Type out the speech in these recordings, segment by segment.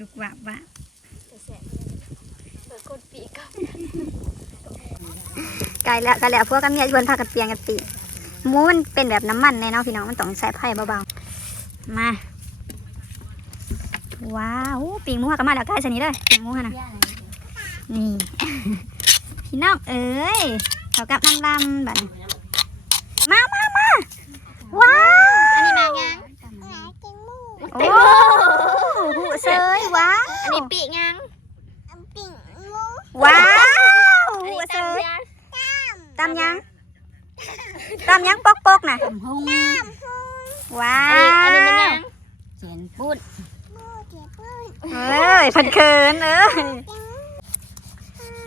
ลูกว่าบว่าแต่แสบเปิดกดปีกกับไกลแล้วไกลแล้วพวกกับเมียชวนพากันเปลียงกันปีหมูมันเป็นแบบน้ำมันแน่เนาะพี่น้องมันต้องใส่ไผ่เบาๆ มา ว้าวปีงหมูกกันมาแล้วใกล้ชนิดเลยปีงหมูนะนี่ พี่น้องเอ้ยเขากับน้ำลำแบบนี้มามามาว้าว อันนี้มายัง โอ้หูเซยว้าว อันนี้ปีกยังว้าวอันหูนี้เซตามยยังตำยังตำยังปกปกๆน่ะว้าอันนี้อันนี้มันวยังเสียนพูดเอ้ยเพันเขินเอ้ย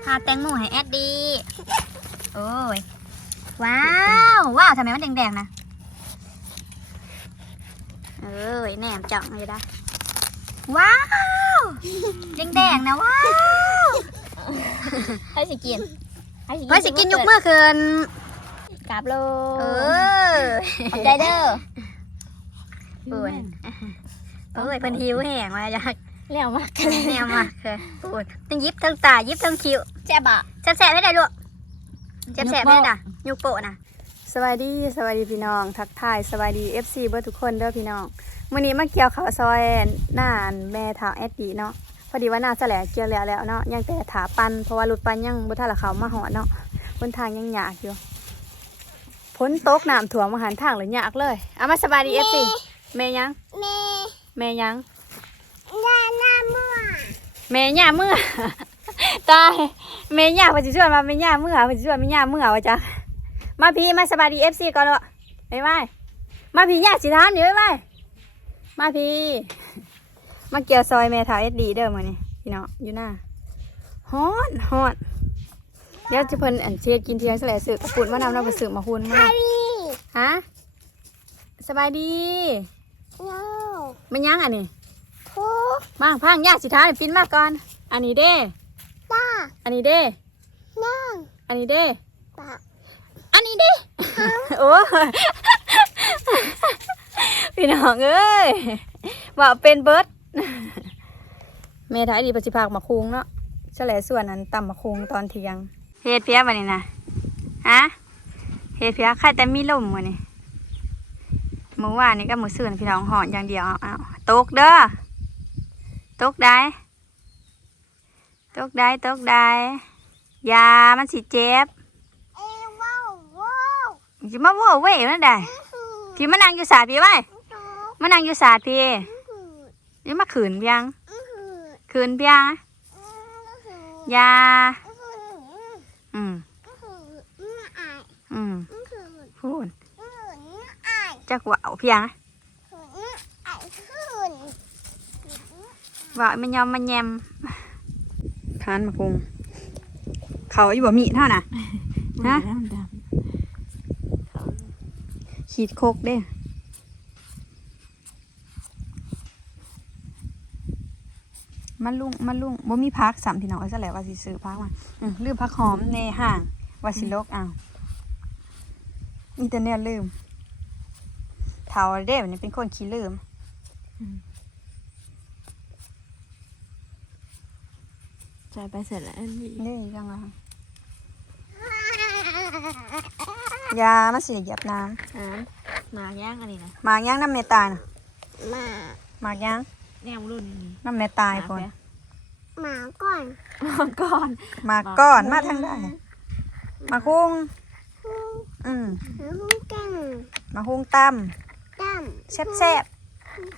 พาแตงโมให้แอดดี โอ้ย ว้าว ว้าวทำไมมันแดงๆนะเอ้ยแหนมจ่องเลยได้ ว้าวแดงๆนะว้าวให้สิกินเฮ้ยสิกินยกมือคืนกราบโลเออขอบใจเด้อปวดโอ้ยเพิ่นหิวแห้งมาจากแล้วมากแนวมาคือปวดต้องยิบทั้งตายิบทั้งคิ้วแจ๊บอะแซ่บๆให้ได้ลูกแซ่บๆให้ได้ยุกโปะนะ สวัสดีสวัสดีพี่น้อง ทักทายสวัสดี FC เบอร์ทุกคนเด้อพี่น้องมื้อนี้มาเกี่ยวข้าวซอยหน้าอันแม่ทางแอดดีเนาะพอดีว่าหน้าแสลเกี่ยวแล้วแล้วเนาะยังแต่ถาปันเพราะว่ารถปันยังบ่ทันละเขามาหอดเนาะบนทางยังยากอยู่พ้นตกน้ำท่วมมาหันทางเลยยากเลยเอามาสบายดี FC แม่ยังแม่แม่ยังหน้าหน้ามั่วแม่ย่าเมื่อตายแม่ย่าเพนสิชวนมาแม่ย่าเมื่อเพนสิชวนแม่ย่าเมื่อว่าจ้ะ มาพี่มาสบายดี FC ก่อนเนาะบ๊ายบายมาพี่ย่าสิทานนี่บ๊ายบายมาพี่มาเกี่ยวซอยแม่ทาเอสดีเด้อมื้อนี้พี่น้องอยู่หน้าฮ้อนฮ้อนเดี๋ยวจะเพิ่นอันเชียกินเที่ยงแสลสึกกระปุ่นมะนาวเราไปสึกมาหุ่นมาฮะสบายดีโย่ไม่ยั้งอันนี้ทุกมาพังย่าสิทานปิ้นมาก่อน อันนี้เด้ตาอันนี้เด้นั่งอันนี้เด้ปาก อันนี้เด้โอ้ยพี่น้องเอ้ยว่าเป็นเบิร์ดเมทายดีปฏิภาคมาคุงเนาะเฉลยส่วนนั้นต่ำมาคุงตอนเที่ยงเฮ็ดเพียวันนี้นะฮะเฮ็ดเพียใครแต่มีลมวันนี้เมื่อวานนี้ก็มือสื่นพี่น้องหอนอย่างเดียวเอาเอาตกเด้อตกได้ตกได้ตกได้อยามันสิเจ็บเอ้ว้าวว้าว จิมาโว้เว้ยนั่นได้พี่มานั่งอยู่ศาสตร์พี่ไว้มานั่งอยู่ศาสตร์พี่นี่มาขืนเพียงขืนเพียงอยาอืมอืมพูดจักว่าวเพียงว่าวมันยอมมันแยมทานมาคุงเขาอยู่บ่มีเท่าน่ะฮะ ขีดโคกเด้มันลุงมันลุงบ่มีพักสามพี่น้องไอ้ซะแล้วว่าสิซื้อพักมาอืมลืมพักหอมในห้างว่าสิลกเอาอีแต่เนี่ยลืมเท่าเด้แบบนี้เป็นคนขี้ลืมใจไปเสร็จแล้วอันนี้เด้ยังไง ยามันสิเหยียบน้อ่ามาย่างอันนี้นะำหมากย่างน้ำเมตายนะมาหมากย่างแนวรุ่นนี้น้ำเมตายคนหมาก่อนมาก่อนหมากก้อนมาทางได้หมากคุ้งอืมหมาหุ้งแก้งหมากคุ้งตำตั้มแซ่บแซ่บ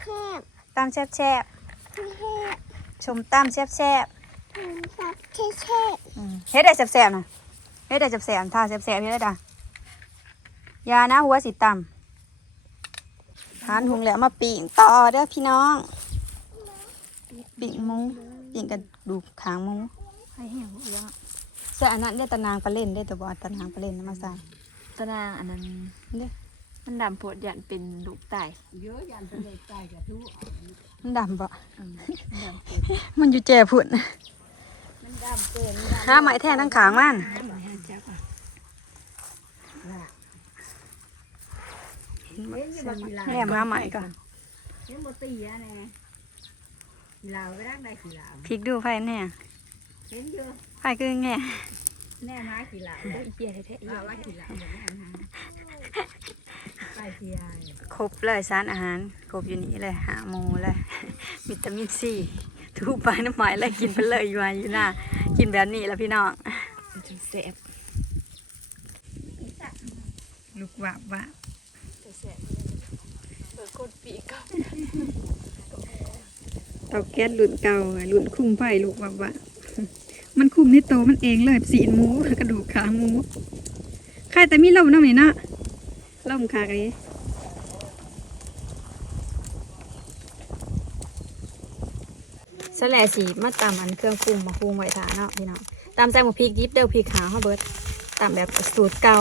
เทพๆตำแซ่บแซ่บเทพๆชมตำแซ่บแซ่บเทพเทพๆอืมเฮ็ดได้แซ่บแซ่บๆนะเฮ็ดได้แซ่บแซ่บๆท่าแซ่บแซ่บๆเฮ็ดได้ด่ะอ ยานะหัวสิตำทานหุงแล้วมาปิ่งต่อเด้อพี่น้อง ปิ่งหมูปิ่งกระดูกขางหมูให้แห้งเยอะใส่อันนั้นได้ตะนางปลาเล่นได้แต่บ่เอาตะนางปลาเล่นนำมาใส่ตะนางอันนั้นเด้อมันดำโพดยันเป็นลูกไต่มันดำบ่อืมมันดำโพดมันอยู่แจ่พุ่นห้าไม้แท่งทั้งขางมัน แหลมห้าไม้ก่อนขี้ลาวก็ได้ได้ขี้ลาวพริกดูไฟแน่เห็นอยู่ไฟคือแง่แน่มาขี้ลาวได้เปียแท้ๆว่าขี้ลาวบ่แม่นฮะไปเปียครบเลยสารอาหาร ครบอยู่นี่เลยหาหมูเลยวิตามินซีทูปลาน้ำหมายเลยกินไปเลยอยู่ไว้อยู่หน้ากินแบบนี้แล้วพี่น้องจะแซ่บลูกว่าว่าจะ แซ่บเปิดกดปีกก็เตาแก๊สรุ่นเก่าอะรุ่นคุ้มไฟลูกว่าว่ามันคุ้มในโตมันเองเลยสีนหมูกระดูกขาหมูใครแต่มีลมน้ำนี่เนาะลมคากเลยสแลสีมาตำอันเครื่องปรุงมาปรุงไว้ทาเนาะพี่น้องตำใจหมูพริกดิบเดียวพริกขาวเฮาเบิดตำแบบสูตรเก่า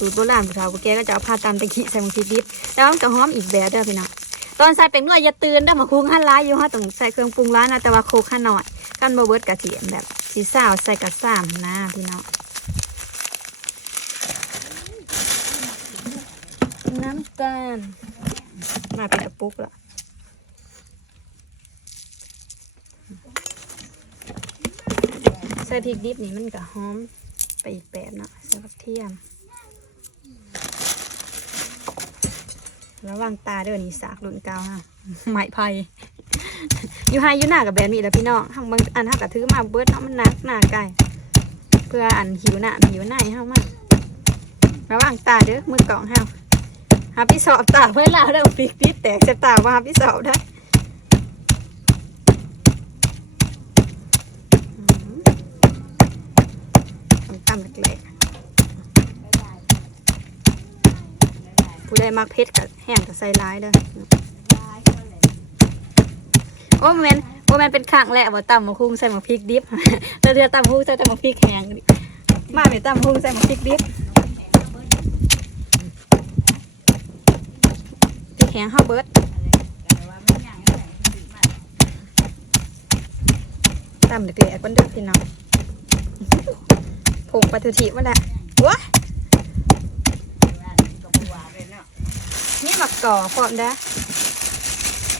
สูตรโบราณผู้เฒ่าผู้แก่ก็จะเอาผ้าตำตะกี้ใส่มูพริกดิบแล้วมันก็หอมอีกแบบเด้อพี่น้องตอนใส่เป็นนวดอย่าตื่นเด้อมาคุกหั่นร้ายอยู่ฮะต้องใส่เครื่องปรุงร้ายนะแต่ว่าโคกหั่นหน่อยกันบ่เบิดกะเทียมแบบสีสาวใส่กระซ้ำนะพี่น้องน้ำตาลมาเป็นกระปุกละใส่พริกดิบนี่มันก็หอมไปอีกแบบเนาะใส่กระเทียม ระวังตาเด้อนี่สากหลุนเกาฮะไม้ไผ่อยู่ไฮอยู่หน้ากับแบบนี้แหล้วพี่น้องทางบางอันถ้ากับถือมาเบิร์ดเนาะมันหนักหน้าไก่เพื่ออันหิวหน้าหิวหน้าห้เฮามาระวังตาเด้อมือกล่องเฮาหาพี่สอบตาเพื่อนเราเด้อปีกปีแตกเสบตาว่าพี่สอบได้อืมทำตำเล็กๆ ผู้ใดมักเผ็ดกับแห้งกับใส่ร้ายเด้อโอ้โมเมนโมเมนเป็นข้างแหละบ่ตำมะคุงใส่มะพริกดิบแล้วเดี๋ยวตำมะคุงใส่แต่มะพริกแห้งมาเป็นตำมะคุงใส่มะพริกดิบพริกแห้งเฮาเบิดตำเด็กๆกันเด้อพี่น้องผงปลาทูทิมาแล้วว้านี่มะ กอกพร้อมเด้อ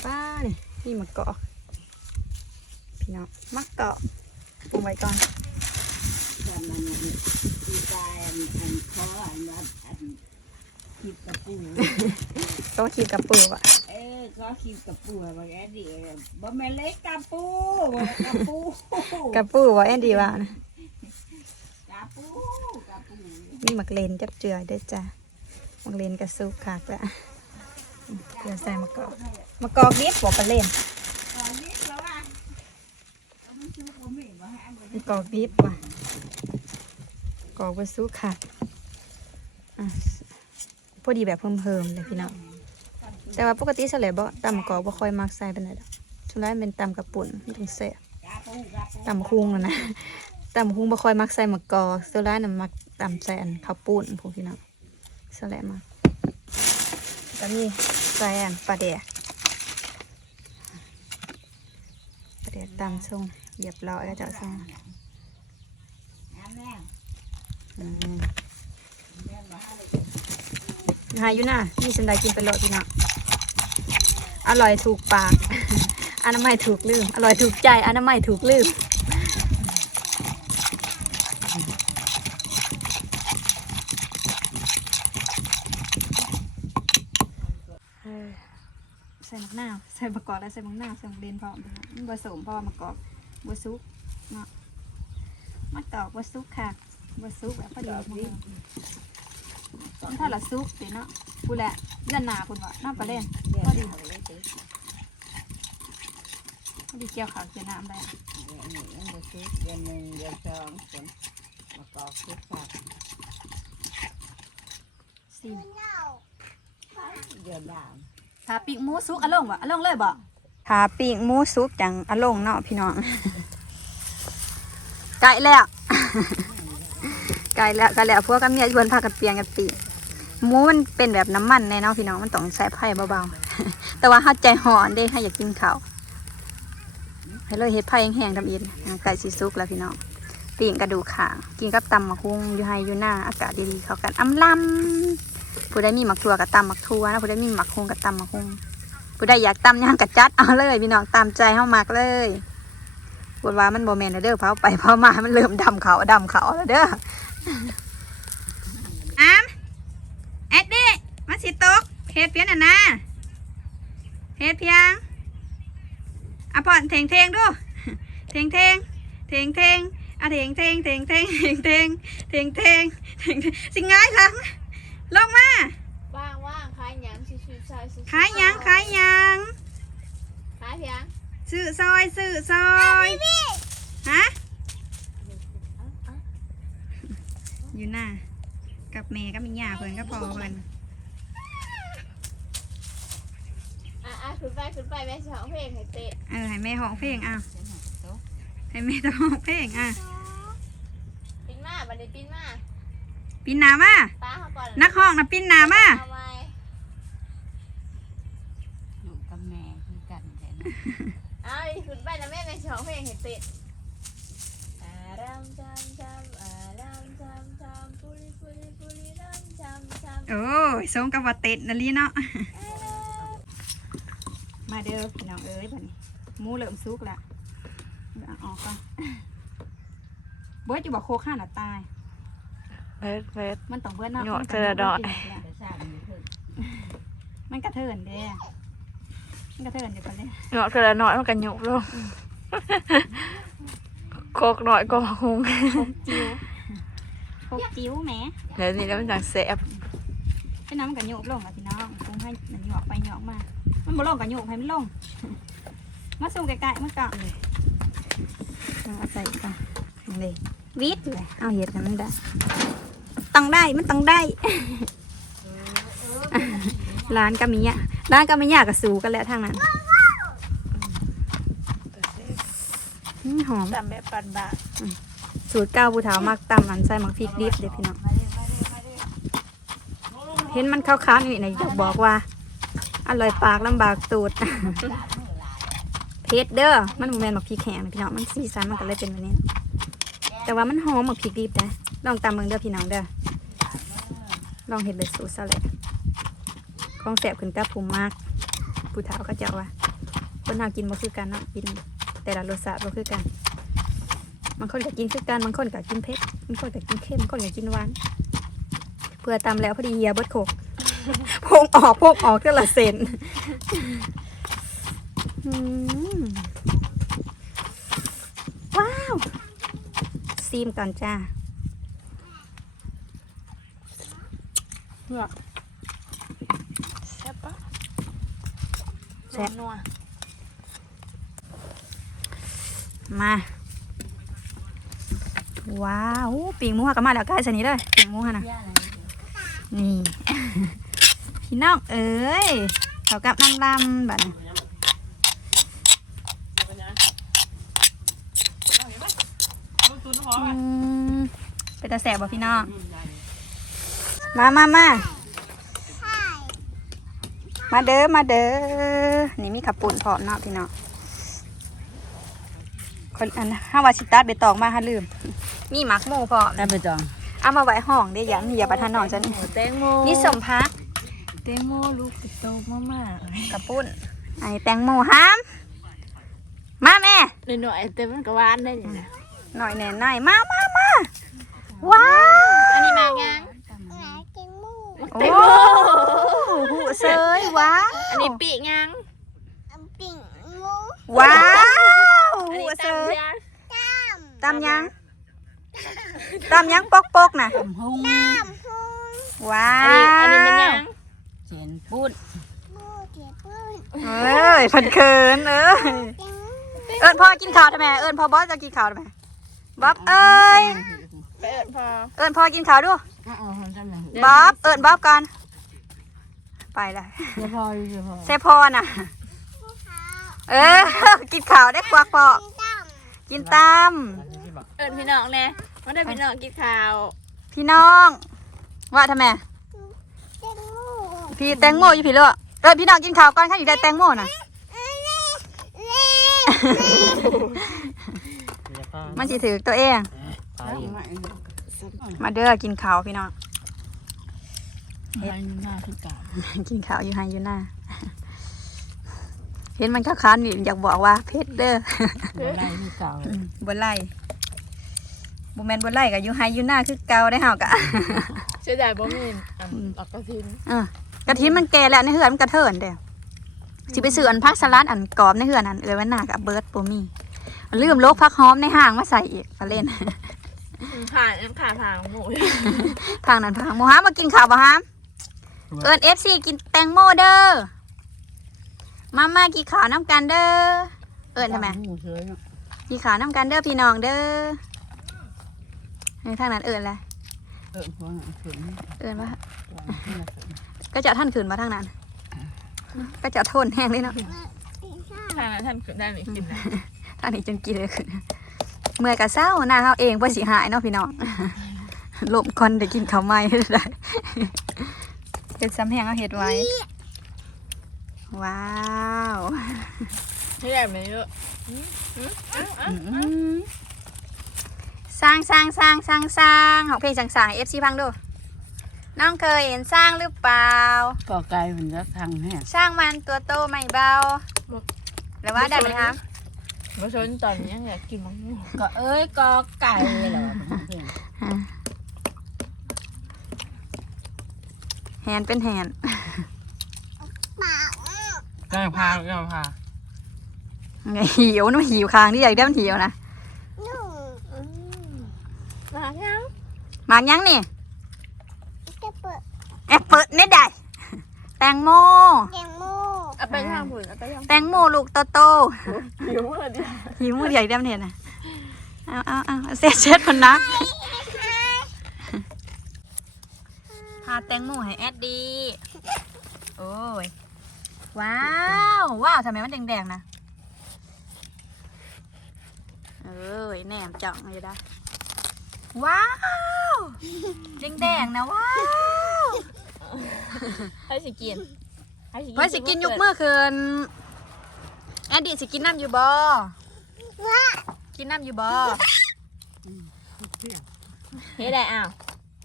ป้านี่นี่มะกอกพี่น้องมะกอกปรุงไว้ก่อนทำมันตีตายอันอันคออันวัดอันขีดกระปูก็ขีดกับปูอะเออขอขีดกระปูบอกแอดีบ่แม่นเล็กกระปูบ่กระปูกับปูว่าแอนดีว่านะกระปูกระปูนี่มักเลนจับเจือเด้อจ้ะมักเลนกระซุกคักละ เพื่อใส่มะกอกมะกอกนิดบอกไปเล่นมะกอกนิดว่ะกอกกระซุกคักอะพอดีแบบเพิ่มๆเลยพี่น้องแต่ว่าปกติสลับบ่ตำมะกอกบ่ค่อยมักใส่เปานใดดอกส่วนใหญ่เป็นตำกระปุ่นถึงแซ่บกระตำคุงนะนะตำคุงบ่ค่อยมักใส่มะกอกโซล่าน่ะมักตำใส่อันข้าวปุ้นพวกพี่น้องสแลยมาก ก็มีใส่อันปลาแดกปลาแดกตำส่งเรียบร้อยแล้วจ้าส่งหายอยู่น่ะนี่ฉันได้กินไปโลดพี่น้องอร่อยถูกปากอนามัยถูกลืมอร่อยถูกใจอนามัยถูกลืม เออใส่มะนาวใส่ มะกอกแล้วใส่มะนาวใส่มะเดนพร้อมมันผสมเพราะว่ามะกอกบัวซุกเนาะมะกอกบัวซุกค่ะบัวซุกแบบพอดีพอดีมันถ้าละซุกเดี๋ยเนาะพูแหละเดือนหนาคุณวะน้ำปลาเล่นพอดีพอดีเกี่ยวขาวเกี่ยวน้ำได้เดี๋ยวนี้ยังบ่ซื้อเดือนหนึ่งเดือนสองคนมากอกทุกสัตว์สี่เดือนดาว ทาปีกหมูสุกอะลงบ่อะลงเลยบ่ทาปีกหมูซุปจังอลงเนาะพี่น้องไก่แล้วไก่แล้วไก่แล้วพวกกับเมียชวนพากันเปลี่ยนกันปีกหมูมันเป็นแบบน้ำมันแน่เนาะพี่น้องมันต้องใส่ไผ่เบาๆแต่ว่าเข้าใจหอนเด้ให้อยากกินข้าวให้เลยเฮ็ดไผ่แห้งๆทำอินอ่าไก่สีซุกแล้วพี่น้องปีกกระดูกขางกินกับตำมะฮุงอยู่ไฮอยู่หน้าอากาศดีๆเข้ากันอำลำ ผู้ใดมีหมักถั่วกับตำหมักถั่วนะผู้ใดมีหมักฮุงกับตำหมักฮุงผู้ใดอยากตำหยังกะจัดเอาเลยพี่น้องตามใจเฮามักเลยบทว่ามันโบแมนเด้อเผาไปเผามามันเริ่มดำเขาดำเขาแล้วเด้ออามแอดดี้มาสิตกเฮ็ดเพียนน่ะนะเฮ็ดเพียงอะพอนเทงเทงดูเทงเทงเทงเทงอะเทงเทงเทงเทงเทงเทงเทงเทงเทงเทงสิง่ายหลัง ลงมาว่างว่างขายหยังชิชิชายชิขายหยังขายหยังขายเพียงซื้อซอยซื้อซอยฮะอยู่หน้ากับแม่ก็มีหย่าเพิ่นก็พอเพิ่นอะอะขึ้นไปขึ้นไปแม่สิร้องเพลงให้เตะเออให้แม่ห้องเพลงอะให้แม่ต้องห้องเพลงอะปิ้นมาบัดนี้ปิ้นมา ปินหนามาป้าเขาก่อนนักห้องนะปินหนามาเอาไว้อยู่กับแม่คือกันแต่นะเอาอีกขึ้นไปนะแม่แม่สิร้องเพลงให้เตะอารามจำจำอารามจำจำปุริปุริปุริรามจำจำโอ้ยสมกับว่าเต็ดนะลีเนาะมาเด้อพี่น้องเอ้ยบัดนี้หมูเริ่มสุกละเอาออกก่อนเบิร์ดอยู่บอกโคข้าหน้าตาย เพิดเพิด มันต้องเบิร์ดเนาะหยอดมันเธอละดอกจะสร้างอยู่เพิ่นมันกระเทินเด้มันกระเทินอยู่ก่อนเด้เนาะเธอละน้อยมันกันหยุบลงโคกน้อยก็หงจิ้วพกจิ้วแหมเดี๋ยวนี้แล้วมันจังแซ่บให้น้ำมันกับโยกลงอะพี่น้องปรุงให้มันหยอกไปหยอกมา มันบ่ลงกับโยกให้มันลง มาส่งไกลๆมันก็เอาใส่ก่อนนี่วิดเลยเอาเห็ดให้มันได้ ต้องได้มันต้องได้ร้านกามิยะร้านกามิยะกับสูกันแล้วทางนั้นอืมหอมตำแบบปันบาสูตรเก้าผู้เฒ่ามักตำอันใส่มักพริกดิบเด้อพี่น้องเห็นมันขาวๆนี่นะอยากบอกว่าอร่อยปากลำบากตูดเผ็ดเด้อมันบ่แม่นมักพริกแห้งนะพี่น้องมันสีสันมันก็เลยเป็นแบบนี้ แต่ว่ามันหอมมักพริกดิบนะลองตำเบิ่งเด้อพี่น้องเด้อ ลองเห็ดเลยสูตรซะเลยของแสบขึ้นกับภูมิมากผู้เฒ่าก็จะว่าคนเฮากินบ่คือกันเนาะกิน แต่ละรสชาติบ่คือกันบางคนก็กินคือกันบางคนก็กินเผ็ดบางคนก็กินเค็มบางคนก็กินหวานเพื่อตำแล้วพอดีเฮียเบิดโขกพงออกพงออกแต่ละเซนว้าวซีมก่อนจ้า แซ่บปะแซ่บนัวมาว้าวปีงหมูหักกันมาแล้วใกล้ชนิดเลยปีงหมูหันนะย่าอะไรนี่ พี่น้องเอ้ยเขากับน้ำลำแบบนี้อืมเป็นตาแสบบ่พี่น้อง มามามามาเด้อ มาเด้อ นี่มีขับปุ่นพร้อมเนาะพี่น้องคนอันห้าวาชิตาเบตองมาฮะลืม มีหมักหมูพร้อมถ้าไปจองเอามาไว้ห้องได้อยังอย่าประทานน้องจันแตงโมนี่สมพักแตงโมลูกโตมากกระปุ้น ไอ้แตงโมห้าม มาแม่ๆหน่อยๆแต่มันก็หวานได้นี่นะหน่อยแหน่หน่อยมามามาว้าว อันนี้มากยังหลายกินหมู โอ้โหเซยว้าวอันนี้ปีกยังอันปิ่งหมูว้าวอันนี้เซตำยยังตำยังตำยังปอกปอกๆน่ะตำหงว้าอันนี้อันนี้เป็นวยังเสียนพูดหมูเกี๊ยวปุ้นเอ้ยเพันเขินเอ้ยกินเอิญพ่อกินข้าวทำไมเอิญพ่อบอสจะกินข้าวทำไมบ๊อบเอ้ย ไปเอิญพอเอิญพ่อกินข้าวด้วยเอาเอาคนกันเลยบ๊อบเอิญบ๊อบกันไปละเดี๋ยวพอเดี๋ยวพอเซพอน่ะ เออ กินข้าวได้กวักพอกินตั้มกินตามเอิญพี่น้องแน่มันได้พี่น้องกินข้าวพี่น้อง ว่าทำไมเต้นหมูพี่แตงโมอยู่พี่เลอะเออพี่น้องกินข้าวก่อนข้าอยู่ได้แตงโมน่ะมันสิถือตัวเอง มาเด้อกินข้าวพี่น้องเฮ็ดหน้าคือเก่ากินข้าวอยู่ไฮอยู่หน้าเห็นมันค้านๆนี่อยากบอกว่าเพชรเด้อบ่ไรคือเก่าอืมบ่ไล่บ่แม่นบ่ไล่ก็อยู่ไฮอยู่หน้าคือเก่าได้เฮากะเสียดายบ่มีอันออกกระทินเออกระทินมันแก่แล้วในเฮือนมันกระเทินเด้อสิไปซื้ออันพักสลัดอันกรอบในเฮือนอันเอ้ยว่าหน้ากับเบิร์ดบ่มีลืมโลกพักหอมในห้างมาใส่อีกมาเล่น ผ่านผ่านผ่านของหมูทางนั้นพังโมฮามมากินข้าวบ่ฮามเอิญเอฟซีกินแตงโมเด้อมามากินข้าวน้ำกันเด้อเอิญทำไมหูเสือเนาะกินข้าวน้ำกันเด้อพี่น้องเด้อในทางนั้นเอิญอะไรเออหัวหนังถึงเอิญว่าวางที่มาถึงก็จะท่านขืนมาทางนั้น ก็จะทนแห้งเลยเนาะทางนั้นท่านได้ไหมกินนะทางนี้จนกินเลยขึ้น เมื่อยกะเศร้าหน้าเขาเองว่าสิหายเนาะพี่น้องหลบก่อนเดี๋ยวกินข้าวไหม้ได้เห็ดซ้ำแห้งเอาเห็ดไว้ ว้าวไม่ใหญ่ไหมเยอะสร้างสร้างสร้างสร้างสร้างของเพลงสั่งๆเอฟซีพังดู น้องเคยเห็นสร้างหรือเปล่าก็ไกลมันจะทางแห้สร้างมันตัวโตไม่เบาหรือว่าได้ไหมครับ มาชนตอนนี้ยังอยากกินมังม่วงก็เอ้ยก็ไก่เหรอเพื่อนแฮนเป็นแฮนปากกำลังพากำลังพาไงหิวนะหิวคางที่ใหญ่ได้มันหิวนะหนูมายังหมากยังนี่จะเปิดแอปเปิลเนี่ยได้แตงโมแตงโมเอา ไปทางผุนเอาไปทางแตงโมลูกโตโตผิวเมื่อเดียวหิวมือใหญ่ได้มันเห็นนะเอาเอาเอาเซ็ตเซ็ตคนนะพาแตงโมให้แอดดีโอ้ยว้าวว้าวทำไมมันแดงๆนะเอ้ยแหนมจ่องเลยได้ว้าวแดงๆนะว้าวให้สิกิน ไว้สิกินยกมือคืนแอดดี้สิกินน้ำอยู่บ่กินน้ำอยู่บ่เฮ้ยได้อ้าว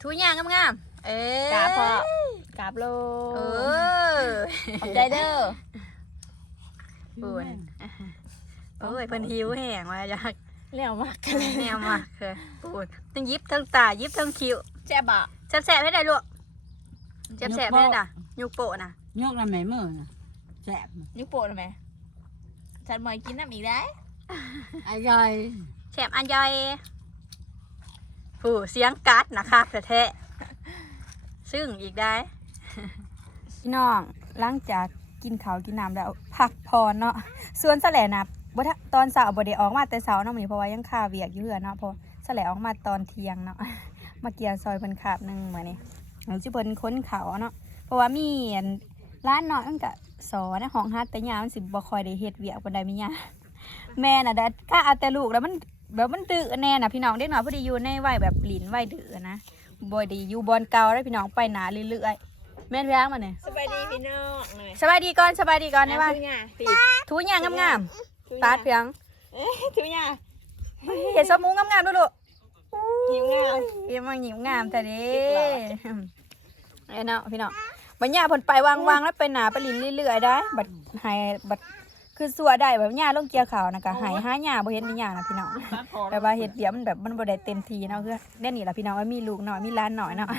ทุย่างงามๆเอ้ยกราบพ่อกราบโลเออขอบใจเด้อปูนโอ้ยเพิ่นหิวแห้งมาอยากเลี้ยวมากแนวมากเลยปูนทั้งยิบทั้งตายิบทั้งคิ้วแจ๊บอะแสบๆให้ได้ลูกแสบๆให้ได้ด่ะยุกโปะนะ ยกน้ำไหนมือนะแสบยุกโปะทำไมฉันมากินน้ำอีกได้อร่อยแสบอันใหญ่ผู้เสียงกัดนะคะแท้ๆซึ่งอีกได้ พี่น้องหลังจากกินข้าวกินน้ำแล้วพักพรเนาะส่วนแสลนะบ่ทะตอนเช้าบ่ได้ออกมาแต่เช้าเนาะมื้อนี้เพราะว่ายังคาเวียกอยู่เหือเนาะเพราะแสลออกมาตอนเที่ยงเนาะมาเกียร์ซอยเพิ่นขาบหนึงมื้อนี้หนูสิเพิ่นค้นเขาเนาะเพราะว่ามีอัน ร้านน้อยมันก็สอนในห้องฮัดแต่ยามมันสิบ่ค่อยได้เฮ็ดเวียกปานใดมีหยังแม่น่ะได้กล้าเอาแต่ลูกแล้วมันแบบมันดื้อแน่น่ะพี่น้องเด็กน้อยพอดีอยู่ในวัยแบบหลินวัยดื้อนะบ่ได้อยู่บอนเก่าแล้วพี่น้องไปหนาเรื่อยๆแม่นแพงมาเนี่ยสบายดีพี่น้องเลยสบายดีก่อนสบายดีก่อนได้ป่ะทุกอย่างปีทูหยางงามๆปาดเพียงทุกอย่างเห็ดสมูงามๆดูดูหิวงามเอ็มมาหยิบงามแต่เด้ไอ้เนาะพี่เนาะ บัญญาผลไปวางๆแล้วไปหนาไปลินเรื่อยๆได้ บัดหายบัดคือสัวได้แบบหญ้าลงเกียร์ขาวนะกะหายห้าหญ้าบ่เห็นนี่หญ้านะพี่น้อง แต่ว่าเห็ดเดียวมันแบบมันบ่ได้เต็มทีเนาะคือเน่นนี่ล่ะพี่น้องว่ามีลูกหน่อยมีหล้านหน่อยเนาะ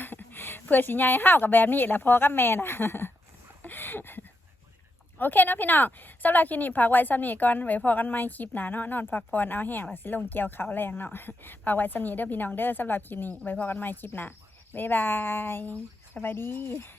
เพื่อสิใหญ่ห้าวกับแบบนี้แหละพอกับแม่นะโอเคเนาะพี่น้องสำหรับคลิปนี้พักไว้สำนี้ก่อนไว้พอกันใหม่คลิปหน้าเนาะนอนพักผ่อนเอาแห้งแล้วสิลงเกี่ยวเขาวแรงเนาะฝากไว้สำนี้เด้อพี่น้องเด้อสำหรับคลิปนี้ไว้พอกันใหม่คลิปหน้าบ๊ายบายสวัสดี